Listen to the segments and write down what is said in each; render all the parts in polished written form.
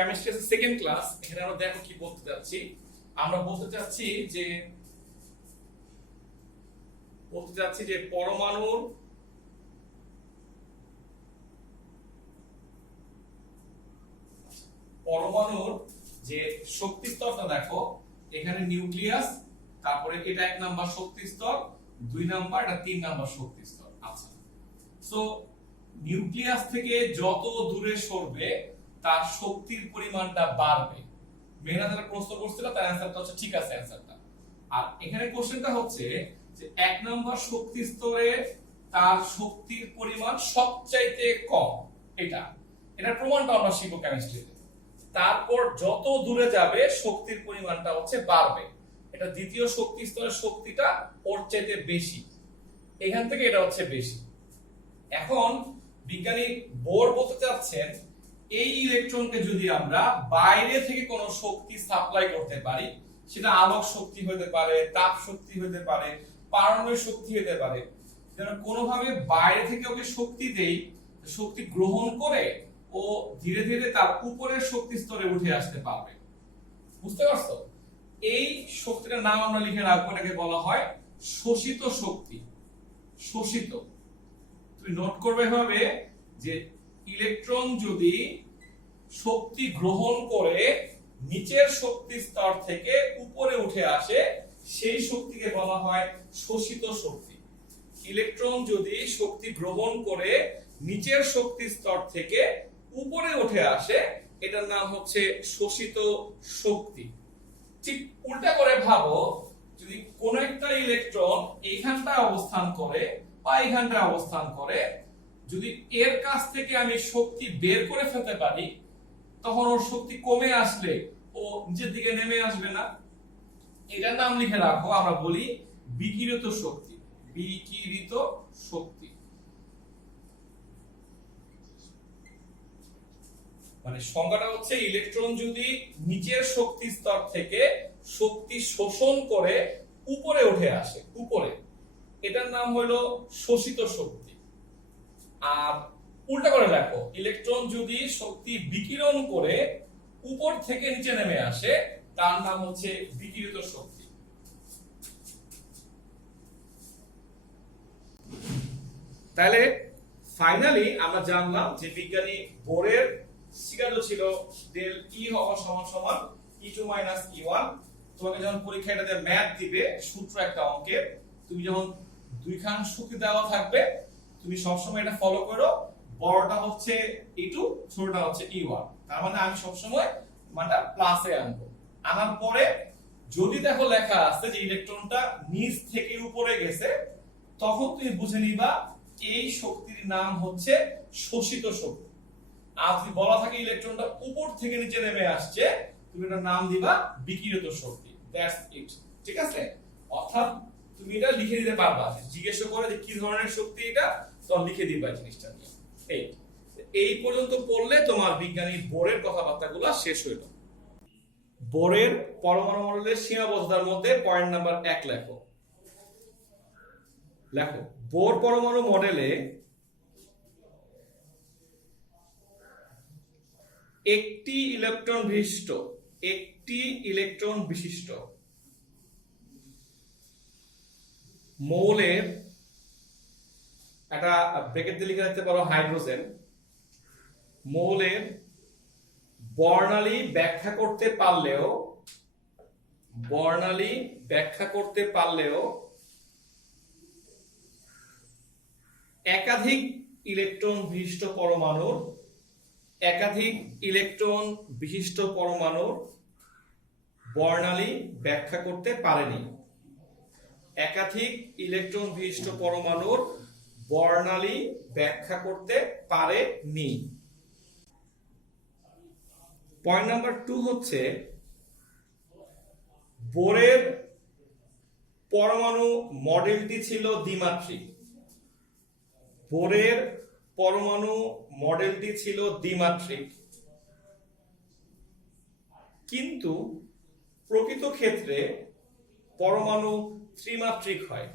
Chemistry second class. এখানে আমরা দেখো কি বলতে যাচ্ছি। আমরা বলতে চাচ্ছি যে পরমাণুর যে শক্তি স্তরটা দেখো, এখানে নিউক্লিয়াস, তারপরে এটা 1 নাম্বার শক্তি স্তর, 2 নাম্বার, এটা 3 নাম্বার শক্তি স্তর। আচ্ছা, সো নিউক্লিয়াস থেকে যত দূরে সরবে তার শক্তির পরিমাণটা বাড়বে। মেয়েরা যারা প্রশ্ন করছিল তার অ্যানসারটা হচ্ছে ঠিক আছে অ্যানসারটা। আর এখানে কোশ্চেনটা হচ্ছে যে 1 নাম্বার শক্তি স্তরে তার শক্তির পরিমাণ সবচাইতে কম। এটার প্রমাণটা আমরা শিখব কেমিস্ট্রিতে। তারপর যত দূরে যাবে শক্তির পরিমাণটা হচ্ছে বাড়বে। এটা দ্বিতীয় শক্তি স্তরের শক্তিটা ওর চাইতে বেশি, এখান থেকে এটা হচ্ছে বেশি। এখন বিজ্ঞানী বোর বলতে চাচ্ছেন এই ইলেকট্রনকে যদি আমরা বাইরে থেকে কোনো শক্তি সাপ্লাই করতে পারি, সেটা আলোক শক্তি হতে পারে, তাপ শক্তি হতে পারে, পারমাণবিক শক্তি হতে পারে, যেন কোনোভাবে বাইরে থেকে ওকে শক্তি দেই, শক্তি গ্রহণ করে ও ধীরে ধীরে তার উপরের শক্তি স্তরে উঠে আসতে পারবে। বুঝতে পারছো? এই শক্তিটার নাম আমরা লিখে রাখবো, এটাকে বলা হয় শোষিত শক্তি। শোষিত, তুমি নোট করবে এভাবে যে ইলেকট্রন যদি শক্তি গ্রহণ করে নিচের শক্তি স্তর থেকে উপরে উঠে আসে, সেই শক্তিকে বলা হয় শোষিত শক্তি। ইলেকট্রন যদি শক্তি গ্রহণ করে নিচের শক্তি স্তর থেকে উপরে উঠে আসে, এটার নাম হচ্ছে শোষিত শক্তি। ঠিক উল্টা করে ভাবো, যদি কোন একটা ইলেকট্রন এইখানটায় অবস্থান করে বা এইখানটায় অবস্থান করে, যদি এর কাছ থেকে আমি শক্তি বের করে ফেলতে পারি, তখন ওর শক্তি কমে আসলে ও নিচের দিকে নেমে আসবে না। এটার নাম লিখে রাখো, আমরা বলি বিকিরিত শক্তি। বিকিরিত শক্তি মানে সংজ্ঞাটা হচ্ছে ইলেকট্রন যদি নিচের শক্তি স্তর থেকে শক্তি শোষণ করে উপরে উঠে আসে, উপরে, এটার নাম হলো শোষিত শক্তি। আর উল্টা করে দেখো, ইলেকট্রন যদি শক্তি বিকিরণ করে উপর থেকে নিচে নেমে আসে, তার নাম হচ্ছে বিকিরিত শক্তি। তাহলে ফাইনালি আমরা জানলাম যে বিজ্ঞানী বোরের সিদ্ধান্ত ছিল ডেল ই হওয়া সমান সমান E2 - E1। তোমাকে যখন পরীক্ষা এটাতে ম্যাথ দিবে, সূত্র একটা অঙ্কের, তুমি যখন দুইখান শক্তি দেওয়া থাকবে, তুমি সবসময় এটা ফলো করো, বড়টা হচ্ছে E2, ছোটটা হচ্ছে E1। তার মানে আমি সবসময় মানটা প্লাসে আনবো। আনার পরে যদি দেখো লেখা আছে যে ইলেকট্রনটা নিচ থেকে উপরে গেছে, তখন তুমি বুঝে নিবা এই শক্তির নাম হচ্ছে শোষিত শক্তি। আর যদি বলা থাকে ইলেকট্রনটা উপর থেকে নিচে নেমে আসছে, তুমি এটার নাম দিবা বিকিরিত শক্তি। দ্যাটস ইট, ঠিক আছে? অর্থাৎ তুমি এটা লিখে দিতে পারবা, জিজ্ঞেস করে যে কি ধরনের শক্তি এটা, তো লিখে দিবা জিনিসটা নিয়ে। এই পর্যন্ত পড়লে তোমার বিজ্ঞানী বোরের কথাবার্তাগুলো শেষ হইল। বোরের পরমাণু মডেলের সীমাবদ্ধতার মধ্যে পয়েন্ট নাম্বার 1 লেখো। বোর পরমাণু মডেলে একটি ইলেকট্রন বিশিষ্ট মৌলের, একটা ব্র্যাকেট দিয়ে লিখে রাখতে পারো হাইড্রোজেন, মৌলের বর্ণালী ব্যাখ্যা করতে পারলেও একাধিক ইলেকট্রন বিশিষ্ট পরমাণুর বর্ণালী ব্যাখ্যা করতে পারেনি। একাধিক ইলেকট্রন বিশিষ্ট পরমাণুর বর্ণালী ব্যাখ্যা করতে পারেনি। পয়েন্ট নাম্বার 2 হচ্ছে বোরের পরমাণু মডেলটি ছিল দ্বিমাত্রিক। বোরের পরমাণু মডেলটি ছিল দ্বিমাত্রিক, কিন্তু প্রকৃত ক্ষেত্রে পরমাণু ত্রিমাত্রিক হয়।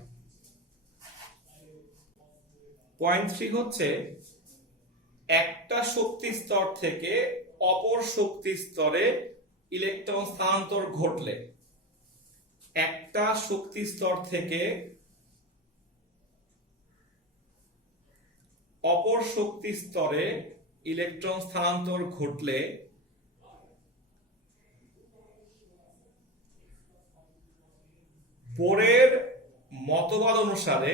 পয়েন্ট 3 হচ্ছে একটা শক্তি স্তর থেকে অপর শক্তি স্তরে ইলেকট্রন স্থানান্তর ঘটলে, একটা শক্তি স্তর থেকে অপর শক্তি স্তরে ইলেকট্রন স্থানান্তর ঘটলে বোরের মতবাদ অনুসারে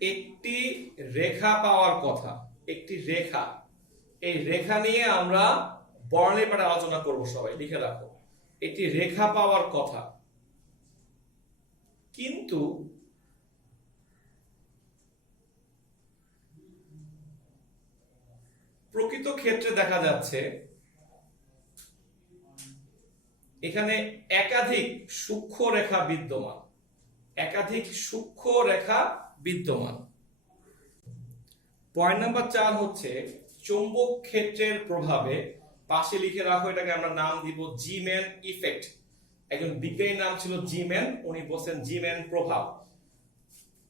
একটি রেখা পাওয়ার কথা। একটি রেখা, এই রেখা নিয়ে আমরা বর্ণালী পাঠে আলোচনা করব, সবাই লিখে রাখো। একটি রেখা পাওয়ার কথা, কিন্তু প্রকৃত ক্ষেত্রে দেখা যাচ্ছে এখানে একাধিক সূক্ষ্ম রেখা বিদ্যমান, একাধিক সূক্ষ্ম রেখা বিদ্যমান। পয়েন্ট নাম্বার 4 হচ্ছে চৌম্বক ক্ষেত্রের প্রভাবে, পাশে লিখে রাখো, এটাকে আমরা নাম দিব জি-ম্যান ইফেক্ট। একজন বিজ্ঞানীর নাম ছিল জি-ম্যান, উনি বলছেন জি-ম্যান প্রভাব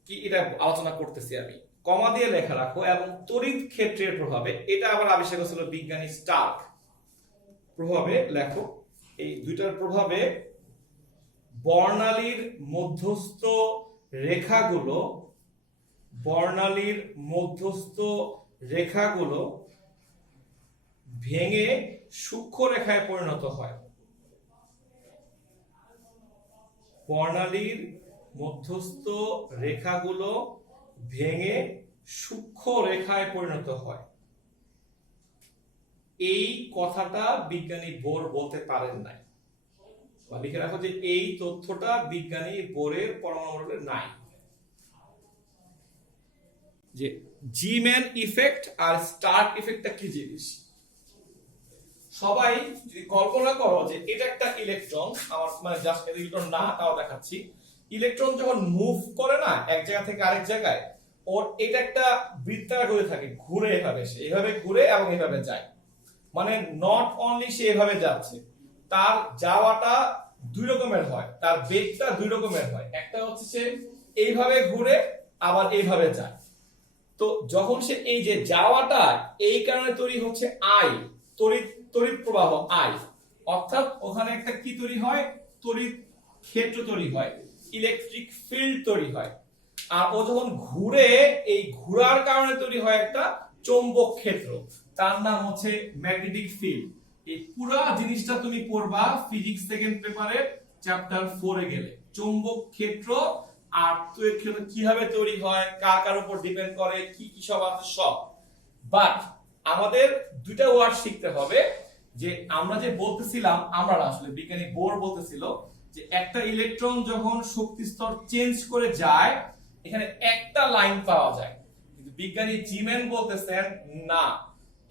কি, এটা আলোচনা করতেছি আমি, কমা দিয়ে লেখা রাখো। এবং তড়িৎ ক্ষেত্রের প্রভাবে, এটা আবার আবিষ্কার করেছিল বিজ্ঞানী স্টার্ক। প্রভাবে লেখো, এই দুইটার প্রভাবে বর্ণালীর মধ্যস্থ রেখাগুলো, বর্ণালীর মধ্যস্থ রেখাগুলো ভেঙে সূক্ষ্ম রেখায় পরিণত হয়। বর্ণালীর মধ্যস্থ রেখাগুলো ভেঙে সূক্ষ্ম রেখায় পরিণত হয়। এই কথাটা বিজ্ঞানী বোর বলতে পারেন নাই, বা লিখে রাখো যে এই তথ্যটা বিজ্ঞানী বোরের পরমাণু মডেলে নাই, যে জি-ম্যান ইফেক্ট আর স্টার্ক ইফেক্টটা কি জিনিস। সবাই যদি কল্পনা করো যে এটা একটা ইলেকট্রন, আমার মানে জাস্ট ইলেকট্রন না, তাও দেখাচ্ছি। ইলেকট্রন যখন মুভ করে না এক জায়গা থেকে আরেক জায়গায়, ওর এটা একটা বৃত্তাকার হয়ে থাকে, ঘুরে এভাবে, সে এভাবে ঘুরে এবং এভাবে যায়। মানে নট অনলি সে এভাবে যাচ্ছে, তার যাওয়াটা দুই রকমের হয়, তার বেগটা দুই রকমের হয়। একটা হচ্ছে সে এইভাবে ঘুরে আবার এইভাবে যায়। তো যখন সে এই যে যাওয়াটা, এই কারণে তৈরি হচ্ছে আই, তড়িৎ প্রবাহ আই, অর্থাৎ ওখানে একটা কি তৈরি হয়, তড়িৎ ক্ষেত্র তৈরি হয়, ইলেকট্রিক ফিল্ড তৈরি হয়। আর ও যখন ঘুরে, এই ঘোরার কারণে তৈরি হয় একটা চৌম্বক ক্ষেত্র, তার নাম হচ্ছে ম্যাগনেটিক ফিল্ড। এই পুরো জিনিসটা তুমি পড়বা ফিজিক্স সেকেন্ড পেপারে চ্যাপ্টার 4 এ গেলে। চৌম্বক ক্ষেত্র আর তড়িৎ ক্ষেত্র কিভাবে তৈরি হয়, কার কার উপর ডিপেন্ড করে, কি কি সব আছে সব। বাট আমাদের দুইটা ওয়ার্ড শিখতে হবে, যে আমরা যে বলতেছিলাম, আমরা আসলে বিজ্ঞানী বোর বলতেছিল যে একটা ইলেকট্রন যখন শক্তি স্তর চেঞ্জ করে যায়, এখানে একটা লাইন পাওয়া যায়। কিন্তু বিজ্ঞানী জি-ম্যান বলতেছেন না,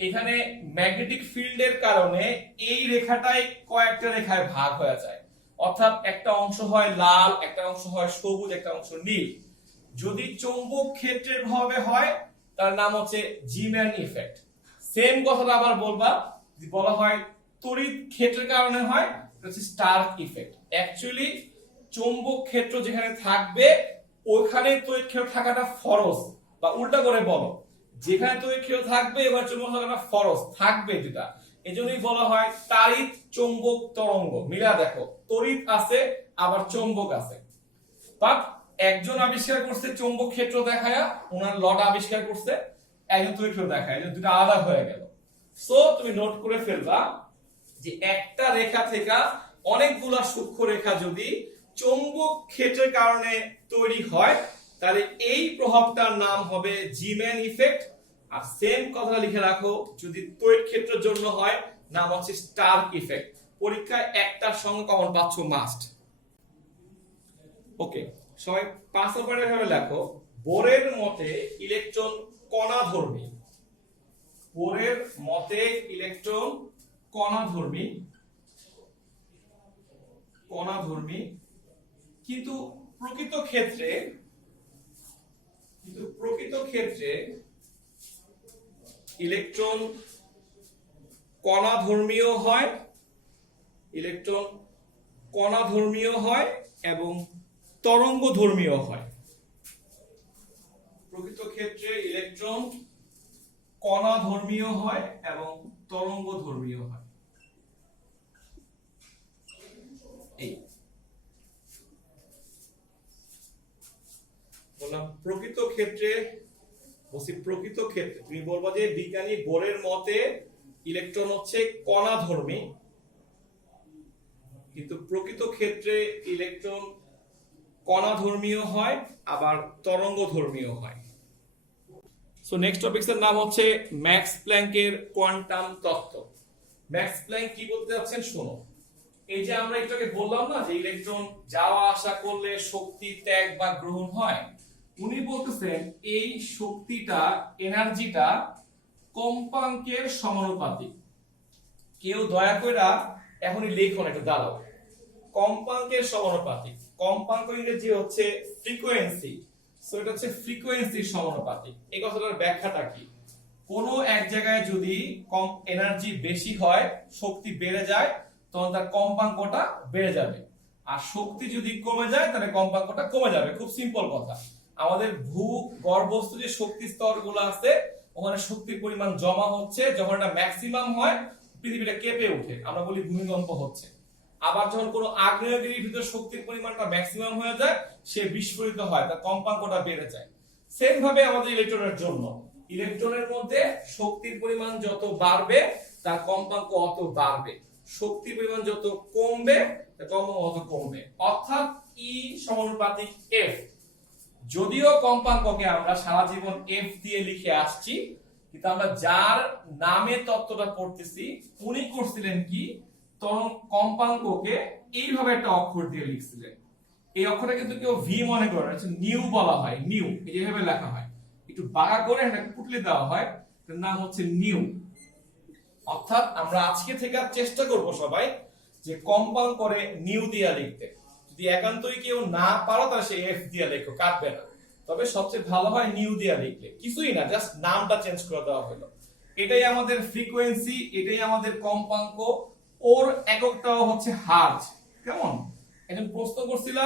এখানে ম্যাগনেটিক ফিল্ডের কারণে এই রেখাটাই কয়েকটা রেখায় ভাগ হয়ে যায়। অর্থাৎ একটা অংশ হয় লাল, একটা অংশ হয় সবুজ, একটা অংশ নীল। যদি চৌম্বক ক্ষেত্রের প্রভাবে হয়, তার নাম হচ্ছে জি-ম্যান ইফেক্ট। সেম কথাটা আবার বলবা, যদি বলা হয় তড়িৎ ক্ষেত্রের কারণে হয়, এটা হচ্ছে স্টার্ক ইফেক্ট। অ্যাকচুয়ালি চৌম্বক ক্ষেত্র যেখানে থাকবে, ওখানে তড়িৎ ক্ষেত্র থাকাটা ফরজ, বা উল্টা করে বলো, যেখানে তড়িৎ ক্ষেত্র থাকবে এবার চৌম্বক থাকাটা ফরজ থাকবে, যেটা এজন্যই বলা হয় তাড়িৎ চৌম্বক তরঙ্গ। মিলা দেখো, তড়িৎ আছে আবার চৌম্বক আছে। বাট একজন আবিষ্কার করছে চৌম্বক ক্ষেত্র দেখায়া, ওনার লটা আবিষ্কার করছে, একজন তড়িৎ ক্ষেত্র দেখায়, দুটো আলাদা হয়ে গেল। সো তুমি নোট করে ফেলবা যে একটা রেখা থেকে অনেকগুলা সূক্ষ্ম রেখা যদি চৌম্বক ক্ষেত্রের কারণে তৈরি হয়, তাহলে এই প্রভাবটার নাম হবে জি-ম্যান ইফেক্ট। আর সেম কথা লিখে রাখো, যদি তড়িৎ ক্ষেত্রের জন্য হয়, নাম হচ্ছে স্টার্ক ইফেক্ট। পরীক্ষায় একটার সঙ্গে কমন পাচ্ছ মাস্ট। ওকে, সবাই 5 নম্বরে ভাবে লেখো, বোরের মতে ইলেকট্রন কণাধর্মী। বোরের মতে ইলেকট্রন কণাধর্মী, কণাধর্মী, কিন্তু প্রকৃত ক্ষেত্রে ইলেকট্রন কণাধর্মীয় হয়, ইলেকট্রন কণাধর্মীয় হয় এবং তরঙ্গধর্মীয় হয়। প্রকৃত ক্ষেত্রে ইলেকট্রন কণা ধর্মীয় হয় এবং তরঙ্গ ধর্মীয় হয়। এই বললাম প্রকৃত ক্ষেত্রে তুমি বলবা যে বিজ্ঞানী বোরের মতে ইলেকট্রন হচ্ছে কণা ধর্মী, কিন্তু প্রকৃত ক্ষেত্রে ইলেকট্রন কণা ধর্মীয় হয় আবার তরঙ্গ ধর্মীয় হয়। সো নেক্সট টপিকস এর নাম হচ্ছে ম্যাক্স প্ল্যাঙ্কের কোয়ান্টাম তত্ত্ব। ম্যাক্স প্ল্যাঙ্ক কি বলতে যাচ্ছেন শোনো। এই যে আমরা একটু আগে বললাম না যে ইলেকট্রন যাওয়া আসা করলে শক্তি ত্যাগ বা গ্রহণ হয়, উনি বলতেছেন এই শক্তিটা, এনার্জিটা কম্পাঙ্কের সমানুপাতিক। কেউ দয়া করে এখনই লেখুন একটু দাঁড়াও। কম্পাঙ্কের সমানুপাতিক, কম্পাঙ্ক ইংরেজি হচ্ছে ফ্রিকোয়েন্সি, সো এটা হচ্ছে ফ্রিকোয়েন্সির সমানুপাতিক। এই কথাটার ব্যাখ্যাটা কি? কোন এক জায়গায় যদি কম এনার্জি বেশি হয়, শক্তি বেড়ে যায়, তখন তার কম্পাঙ্কটা বেড়ে যাবে, আর শক্তি যদি কমে যায় তাহলে কম্পাঙ্কটা কমে যাবে। খুব সিম্পল কথা। আমাদের ভূগর্ভস্থ যে শক্তি স্তরগুলো আছে, ওখানে শক্তির পরিমাণ জমা হচ্ছে, যখন এটা ম্যাক্সিমাম হয় পৃথিবীটা কেঁপে ওঠে, আমরা বলি ভূমিকম্প হচ্ছে। আবার যখন কোনো আগ্নেয়গিরির ভিতর শক্তির পরিমাণটা ম্যাক্সিমাম হয়ে যায়, সে বিস্ফোরিত হয়, তার কম্পাঙ্কটা বেড়ে যায়। সেম ভাবে আমাদের ইলেকট্রনের জন্য, ইলেকট্রনের মধ্যে শক্তির পরিমাণ যত বাড়বে তার কম্পাঙ্ক অত বাড়বে, শক্তির পরিমাণ যত কমবে তার কম্পাঙ্ক অত কমবে। অর্থাৎ E সমানুপাতিক F। যদিও কম্পাঙ্ককে আমরা সারা জীবন F দিয়ে লিখে আসছি, কিন্তু আমরা যার নামে তত্ত্বটা পড়তেছি উনি করছিলেন কি, তখন কম্পাঙ্ককে এইভাবে একটা অক্ষর দিয়ে লিখছিলেন। এই অক্ষরটা কিন্তু কেউ ভি মনে করে না, নিউ বলা হয়, নিউ এইভাবে লেখা হয়, একটু বাঁকা করে একটা পুটলি দেওয়া হয়, এর নাম হচ্ছে নিউ। অর্থাৎ আমরা আজকে থেকে চেষ্টা করব সবাই যে কম্পাউন্ড করে নিউ দিয়া লিখতে। যদি একান্তই কেউ না পারো তাহলে সে এফ দিয়া লেখো, কাটবে না, তবে সবচেয়ে ভালো হয় নিউ দিয়া লিখলে। কিছুই না, জাস্ট নামটা চেঞ্জ করে দেওয়া হলো। এটাই আমাদের ফ্রিকোয়েন্সি, এটাই আমাদের কম্পাঙ্ক, ওর এককটাও হচ্ছে হার্জ। কেমন? একজন প্রশ্ন করছিল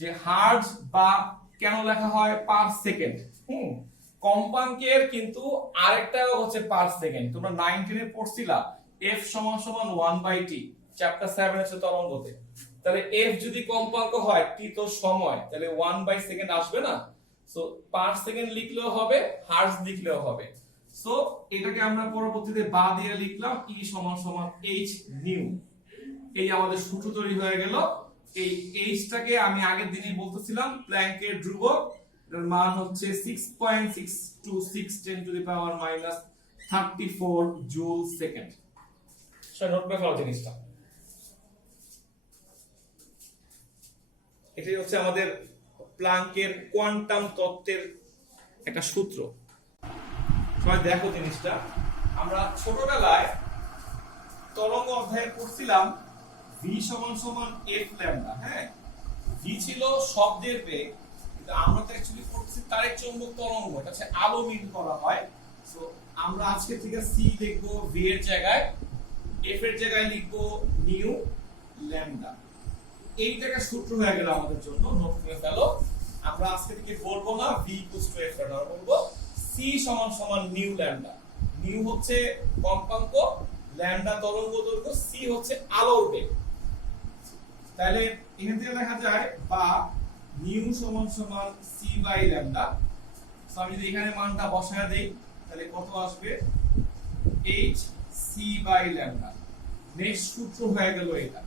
যে হার্জ বা কেন লেখা হয় পার সেকেন্ড। কম্পাঙ্কের কিন্তু আরেকটা হচ্ছে পার সেকেন্ড। তোমরা 19 এ পড়ছিলা f সমান সমান 1/t, চ্যাপ্টার 7 আছে তরঙ্গতে। তাহলে f যদি কম্পাঙ্ক হয়, t তো সময়, তাহলে 1/সেকেন্ড আসবে না? সো পার সেকেন্ড লিখলেও হবে, হার্জ লিখলেও হবে। সো এটাকে আমরা পরবর্তীতে বা দিয়ে লিখলাম e সমান সমান h নিউ। এই আমাদের সূত্র তৈরি হয়ে গেল। এই h টাকে আমি আগের দিনই বলতেছিলাম প্ল্যাঙ্কের ধ্রুবক, এর মান হচ্ছে 6.626 10 to the power minus 34 joule second. So note করে ফেলো জিনিসটা। এটাই হচ্ছে আমাদের প্ল্যাঙ্কের কোয়ান্টাম তত্ত্বের একটা সূত্র। সবাই দেখো জিনিসটা, আমরা ছোটবেলায় তরঙ্গ অধ্যায়ে পড়ছিলাম v সমান সমান f ল্যাম্ডা। হ্যাঁ, v ছিল শব্দের বেগ, কিন্তু আমরা তো অ্যাকচুয়ালি পড়ছি তারের চৌম্বক তরঙ্গ, এটা হচ্ছে আলো মিল করা হয়। সো আমরা আজকে থেকে c লিখব v এর জায়গায়, f এর জায়গায় লিখব নিউ ল্যাম্ডা। এইটাকে সূত্র হয়ে গেল আমাদের জন্য, নোট করে ফেলো। আমরা আজকে থেকে বলবো না v f ল্যাম্ডা, বলবো c সমান সমান নিউ ল্যাম্ডা। নিউ হচ্ছে কম্পাঙ্ক, ল্যাম্ডা তরঙ্গ দৈর্ঘ্য, c হচ্ছে আলোর বেগ। তাহলে এখান থেকে লেখা যায় বা নিউ সমান সমান c বাই ল্যাম্ডা। সো আমি যদি এখানে মানটা বসায় দেই তাহলে কত আসবে, h c by lambda. Next সূত্র হয়ে গেল এটা।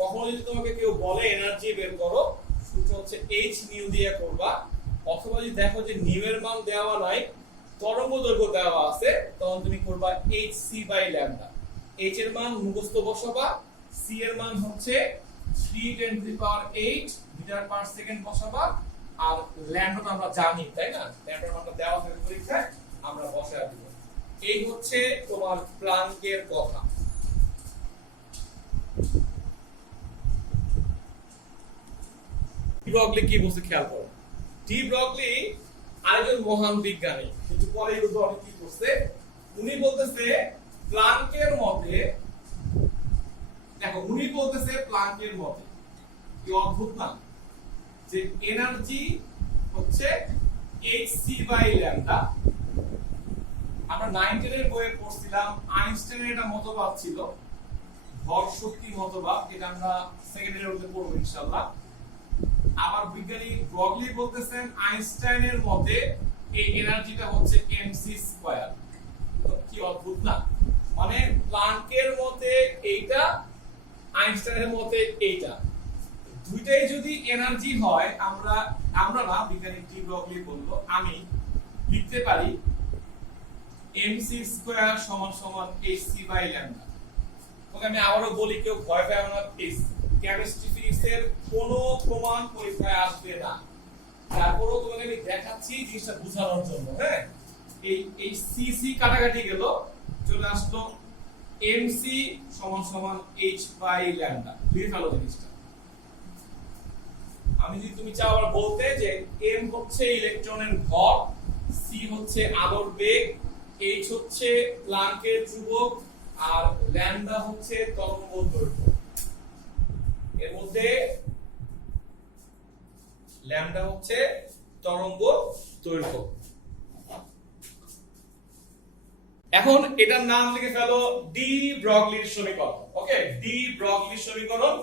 কখনো যদি তোমাকে কেউ বলে এনার্জি বের করো, সূত্র হচ্ছে h নিউ দিয়ে করবা। অথবা যদি দেখো যে নিউ এর মান দেওয়া নাই, তরঙ্গ দৈর্ঘ্য দেওয়া আছে, তখন তুমি করবা hc বাই ল্যাম্ডা। h এর মান মুখস্থ বসাবা, c এর মান হচ্ছে 3 10 to the power 8 metre per second বসাবা, আর ল্যাম্ডাটা আমরা জানি, তাই না? ল্যাম্ডার মানটা দেওয়া থাকে পরীক্ষায়, আমরা বসায় দিব। এই হচ্ছে তোমার প্ল্যাঙ্কের কথা। ব্রগলি কি বলছে খেয়াল করো। ডি ব্রগলি আরেকজন মহান বিজ্ঞানী, কিন্তু পরে এগুলো কি করছে, উনি বলতেছে প্ল্যাঙ্কের মতে, দেখো উনি বলতেছে প্ল্যাঙ্কের মতে, কি অদ্ভুত না, যে এনার্জি হচ্ছে hc বাই ল্যাম্ডা আমরা 9 10 এর বইয়ে পড়ছিলাম আইনস্টাইনের এটা মতবাদ ছিল, ভর শক্তি মতবাদ, এটা আমরা সেকেন্ড ইয়ারের মধ্যে পড়ব ইনশাআল্লাহ। আবার বিজ্ঞানী ব্রগলি বলতেছেন আইনস্টাইনের মতে এই এনার্জিটা হচ্ছে mc²। কি অদ্ভুত না, মানে প্ল্যাঙ্কের মতে এইটা, আইনস্টাইনের মতে এইটা, দুইটাই যদি এনার্জি হয়, আমরা না, বিজ্ঞানী ডি ব্রগলি বলল, আমি লিখতে পারি mc² = hc/λ। ওকে আমি আবারও বলি, কেউ ভয় পায় না প্লিজ, কেমিস্ট্রি ফিজিক্সের কোনো প্রমাণ পরীক্ষায় আসবে না, তারপরেও তোমাকে আমি দেখাচ্ছি জিনিসটা বোঝানোর জন্য। হ্যাঁ, এই সিসি কাটাকাটি গেল, চলে আসলো mc = h/λ। লিখে ফেলো জিনিসটা। আমি যদি তুমি চাও আবার বলতে যে m হচ্ছে ইলেকট্রনের ভর, c হচ্ছে আলোর বেগ, h হচ্ছে প্ল্যাঙ্কের ধ্রুবক, আর ল্যামডা হচ্ছে তরঙ্গ দৈর্ঘ্য। এর মধ্যে ল্যামডা হচ্ছে তরঙ্গ দৈর্ঘ্য। এখন এটার নাম লিখে ফেলো ডি ব্রগলির সমীকরণ। ওকে, ডি ব্রগলির সমীকরণ।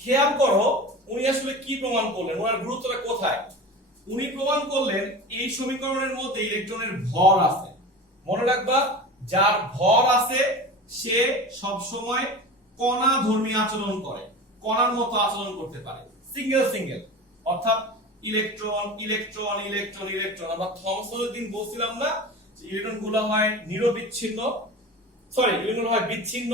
খেয়াল করো উনি আসলে কি প্রমাণ করলেন, ওনার গুরুত্বটা কোথায়। উনি প্রমাণ করলেন এই সমীকরণের মধ্যে ইলেকট্রনের ভর আছে। মনে রাখবা, যার ভর আছে সে সব সময় কণা ধর্মী আচরণ করে, কণার মতো আচরণ করতে পারে, সিঙ্গেল সিঙ্গেল, অর্থাৎ ইলেকট্রন ইলেকট্রন ইলেকট্রন ইলেকট্রন। আমরা থমসনের দিন বলছিলাম না যে ইলেকট্রন গুলো হয় নিরবিচ্ছিন্ন, সরি ইলেকট্রন হয় বিচ্ছিন্ন,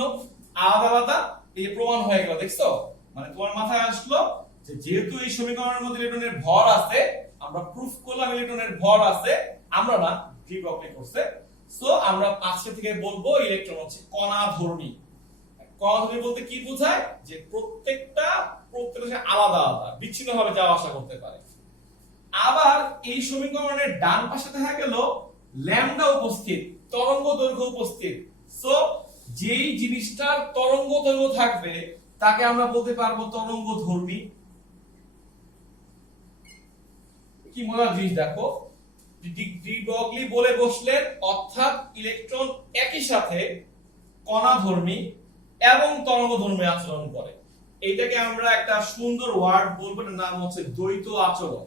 আলাদা আলাদা। এই প্রমাণ হয়ে গেল, দেখছো? মানে তোমার মাথায় আসলো যে যেহেতু এই সমীকরণের মধ্যে ইলেকট্রনের ভর আছে, আমরা প্রুফ করলাম ইলেকট্রনের ভর আছে, আমরা না, ডি ব্রগলি করছে। সো আমরা আজকে থেকে বলবো ইলেকট্রন হচ্ছে কণাধর্মী। কণাধর্মী বলতে কি বোঝায়, যে প্রত্যেকটা আলাদা আলাদা বিচ্ছিন্নভাবে যাওয়া আসা করতে পারে। আবার এই সমীকরণের ডান পাশে দেখা গেল ল্যামডা উপস্থিত, তরঙ্গ দৈর্ঘ্য উপস্থিত। সো যেই জিনিসটার তরঙ্গ দৈর্ঘ্য থাকবে তাকে আমরা বলতে পারবো তরঙ্গধর্মী। কি মজার জিনিস দেখো, ডি ব্রগলি বলে বসলেন, অর্থাৎ ইলেকট্রন একই সাথে কণাধর্মী এবং তরঙ্গধর্মী আচরণ করে। এইটাকে আমরা একটা সুন্দর ওয়ার্ড বলবো, এর নাম হচ্ছে দ্বৈত আচরণ।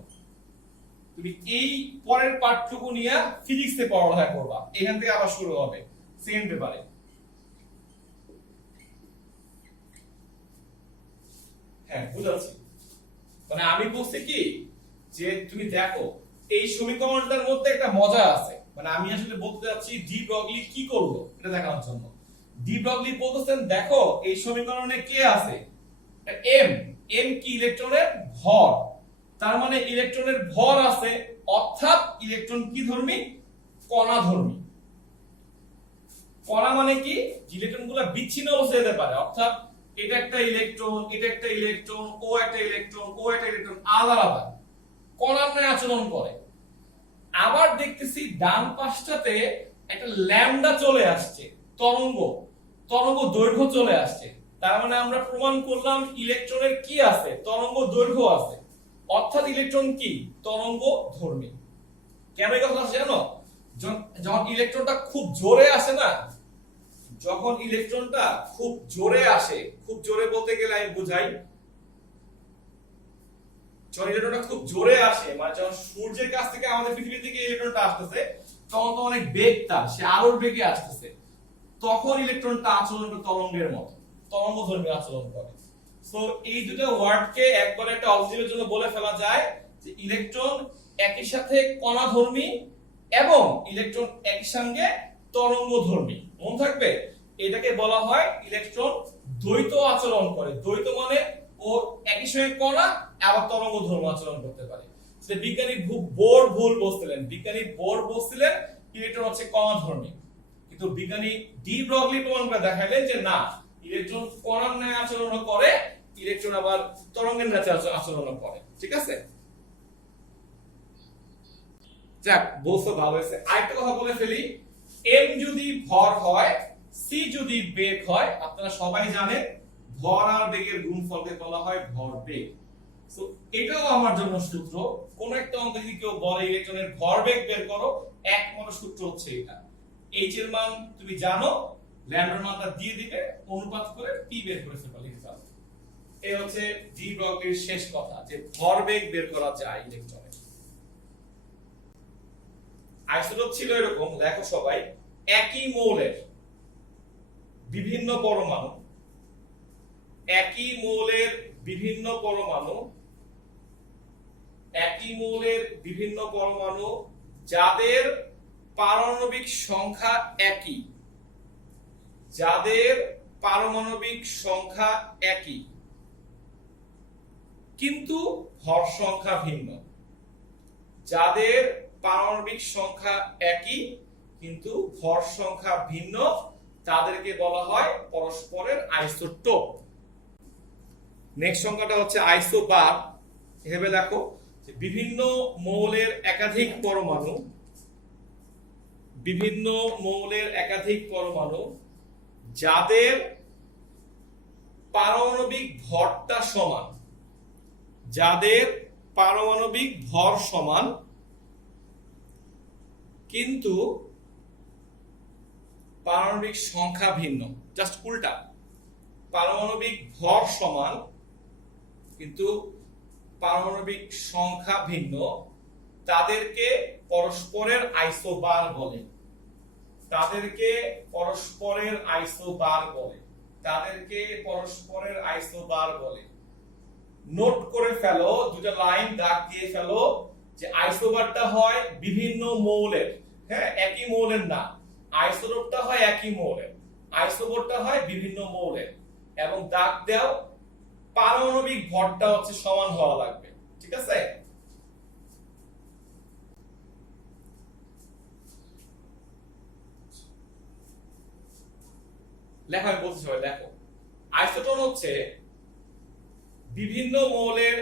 তুমি এই পরের পাঠটুকু নিয়ে ফিজিক্সে পড়ালেখা করবা, এখান থেকে আবার শুরু হবে সেকেন্ড পেপারে। হ্যাঁ, বুঝাচ্ছি। মানে আমি বলছি কি, যে তুমি দেখো এই সমীকরণটার মধ্যে একটা মজা আছে। মানে আমি আসলে বলতে যাচ্ছি ডি ব্রগলি কি করলো এটা দেখানোর জন্য। ডি ব্রগলি বলতেছেন, দেখো এই সমীকরণে কে আছে, এম। এম কি ইলেকট্রনের ভর, তার মানে ইলেকট্রনের ভর আছে, অর্থাৎ ইলেকট্রন কি ধর্মী, কণাধর্মী। কণা মানে কি, ইলেকট্রনগুলো বিচ্ছিন্ন অবস্থায় যেতে পারে, অর্থাৎ এটা একটা ইলেকট্রন, এটা একটা ইলেকট্রন, ও একটা ইলেকট্রন, ও একটা ইলেকট্রন, আলাদা আলাদা কণার ন্যায় আচরণ করে। আবার দেখতেছি ডান পাশটাতে একটা ল্যামডা চলে আসছে, তরঙ্গ দৈর্ঘ্য চলে আসছে। তার মানে আমরা প্রমাণ করলাম ইলেকট্রনের কি আছে, তরঙ্গ দৈর্ঘ্য আছে, অর্থাৎ ইলেকট্রন কি, তরঙ্গধর্মী। কেন এই কথা জানো? যখন ইলেকট্রনটা খুব জোরে আসে না, যখন ইলেকট্রনটা খুব জোরে আসে, খুব জোরে বলতে গেলে আমি বুঝাই, যখন ইলেকট্রনটা খুব জোরে আসে, মানে যখন সূর্যের কাছ থেকে আমাদের পৃথিবীর দিকে ইলেকট্রনটা আসতেছে, তখন তো অনেক বেগ তার, সে আলোর বেগে আসতেছে, তখন ইলেকট্রনটা আচরণটা তরঙ্গের মতো, তরঙ্গধর্মী আচরণ করে। সো এই দুটো ওয়ার্ডকে একবারে একটা অবজেক্টের জন্য বলে ফেলা যায় যে ইলেকট্রন একই সাথে কণাধর্মী এবং ইলেকট্রন একই সঙ্গে তরঙ্গধর্মী। মনে থাকবে, এটাকে বলা হয় ইলেকট্রন দ্বৈত আচরণ করে। দ্বৈত মানে ও একই সঙ্গে কণা আবার তরঙ্গধর্মী আচরণ করতে পারে। সেটা বিজ্ঞানী বোর ভুল বলছিলেন, বিজ্ঞানী বোর বলছিলেন ইলেকট্রন হচ্ছে কণাধর্মী, কিন্তু বিজ্ঞানী ডি ব্রগলি প্রমাণ করে দেখাইলেন যে না, ইলেকট্রন কণার ন্যায় আচরণ করে, ইলেকট্রন আবার তরঙ্গের ন্যায় আচরণ করে। ঠিক আছে, যাক বলছো ভালো হয়েছে। আরেকটা কথা বলে ফেলি, এম যদি ভর হয়, সি যদি বেগ হয়, আপনারা সবাই জানেন ভর আর বেগের গুণফলকে বলা হয় ভরবেগ। সো এটাও আমার জন্য সূত্র। কোন একটা অঙ্ক যদি কেউ বলে ইলেকট্রনের ভরবেগ বের করো, একমাত্র সূত্র হচ্ছে এটা। h এর মান তুমি জানো, ল্যামডার মানটা দিয়ে দিবে, অনুপাত করে p বের করে ফেলবা, লিখে ফেলবা। এই হচ্ছে ডি ব্লকের শেষ কথা, যে ভরবেগ বের করা যায় ইলেকট্রনে। আইসোটোপ ছিল এরকম, লেখো সবাই, একই মৌলের বিভিন্ন পরমাণু, একই মৌলের বিভিন্ন পরমাণু, একই মৌলের বিভিন্ন পরমাণু যাদের পারমাণবিক সংখ্যা একই, যাদের পারমাণবিক সংখ্যা একই কিন্তু ভর সংখ্যা ভিন্ন, যাদের পারমাণবিক সংখ্যা একই কিন্তু ভর সংখ্যা ভিন্ন, তাদেরকে বলা হয় পরস্পরের আইসোটোপ। নেক্সট সংখ্যাটা হচ্ছে আইসোবার। এভাবে দেখো, বিভিন্ন মৌলের একাধিক পরমাণু, বিভিন্ন মৌলের একাধিক পরমাণু যাদের পারমাণবিক ভরটা সমান, যাদের পারমাণবিক ভর সমান কিন্তু পারমাণবিক সংখ্যা ভিন্ন, জাস্ট উল্টা, পারমাণবিক ভর সমান কিন্তু পারমাণবিক সংখ্যা ভিন্ন, তাদেরকে পরস্পরের আইসোবার বলে, তাদেরকে পরস্পরের আইসোবার বলে, তাদেরকে পরস্পরের আইসোবার বলে। নোট করে ফেলো, দুটো লাইন দাগ দিয়ে ফেলো, যে আইসোবারটা হয় বিভিন্ন মৌলের, হ্যাঁ একই মৌলের না, আইসোটোপটা হয় একই মৌলের, আইসোবারটা হয় বিভিন্ন মৌলের, এবং দাগ দাও পারমাণবিক ভরটা হচ্ছে সমান হওয়া লাগবে, ঠিক আছে? লেখা আমি বলছি সবাই লেখো। আইসোটোন হচ্ছে বিভিন্ন মৌলের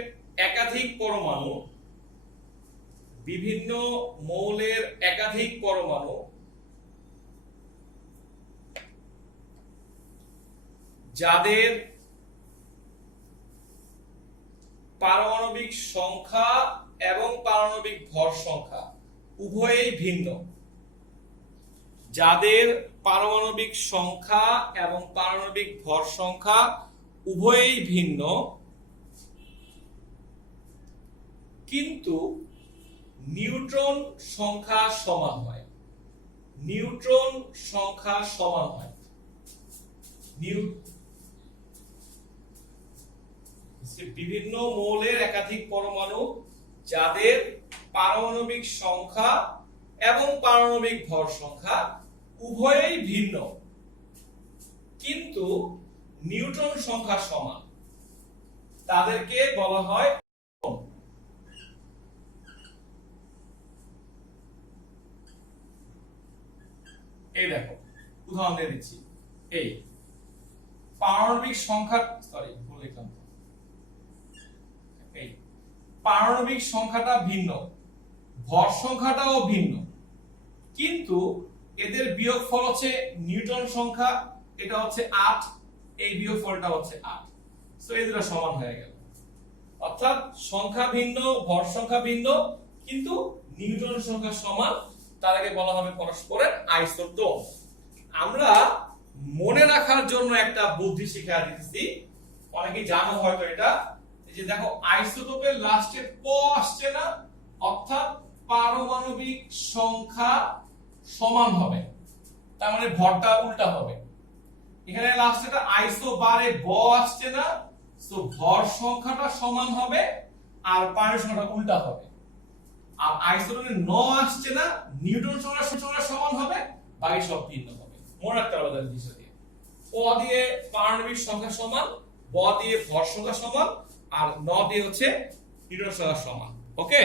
একাধিক পরমাণু, বিভিন্ন মৌলের একাধিক পরমাণু যাদের পারমাণবিক সংখ্যা এবং পারমাণবিক ভর সংখ্যা উভয়েই ভিন্ন, যাদের পারমাণবিক সংখ্যা এবং পারমাণবিক ভর সংখ্যা উভয়েই ভিন্ন কিন্তু নিউট্রন সংখ্যা সমান হয়, নিউট্রন সংখ্যা সমান হয়। বিভিন্ন মৌলের একাধিক পরমাণু যাদের পারমাণবিক সংখ্যা এবং পারমাণবিক ভর সংখ্যা উভয়েই ভিন্ন কিন্তু নিউট্রন সংখ্যা সমান, তাদেরকে বলা হয়। এই দেখো উদাহরণ দিয়ে দিচ্ছি, এই পারমাণবিক সংখ্যা, সরি ভুল লিখলাম, এই পারমাণবিক সংখ্যাটা ভিন্ন, ভর সংখ্যাটাও ভিন্ন কিন্তু এদের বিয়োগফল হচ্ছে নিউটন সংখ্যা, এটা হচ্ছে 8, এই বিয়োগফলটা হচ্ছে 8, সো এই দুটো সমান হয়ে গেল। অর্থাৎ সংখ্যা ভিন্ন, ভর সংখ্যা ভিন্ন কিন্তু নিউটন সংখ্যা সমান, তাদেরকে বলা হবে পরস্পরের আইসোটোপ। আমরা মনে রাখার জন্য একটা বুদ্ধি শিখিয়ে দিতেছি, অনেকেই জানো হয়তো এটা, যে দেখো আইসোটোপের লাস্টে প আসছে না, অর্থাৎ পারমাণবিক সংখ্যা সমান হবে, তার মানে ভরটা উল্টা হবে। এখানে লাস্টেটা আইসোবারে ব আসছে না, সো ভর সংখ্যাটা সমান হবে আর পারমাণবিক সংখ্যাটা উল্টা হবে। আর আইসোটোপে ন আসছে না, নিউটন সংখ্যা সমান হবে, বাকি সব ভিন্ন হবে। মনে রাখতে হবে তাহলে জিনিসটা দিয়ে, প দিয়ে পারমাণবিক সংখ্যা সমান, ব দিয়ে ভর সংখ্যা সমান, আর ন দিয়ে হচ্ছে নিউটন সংখ্যা সমান। ওকে।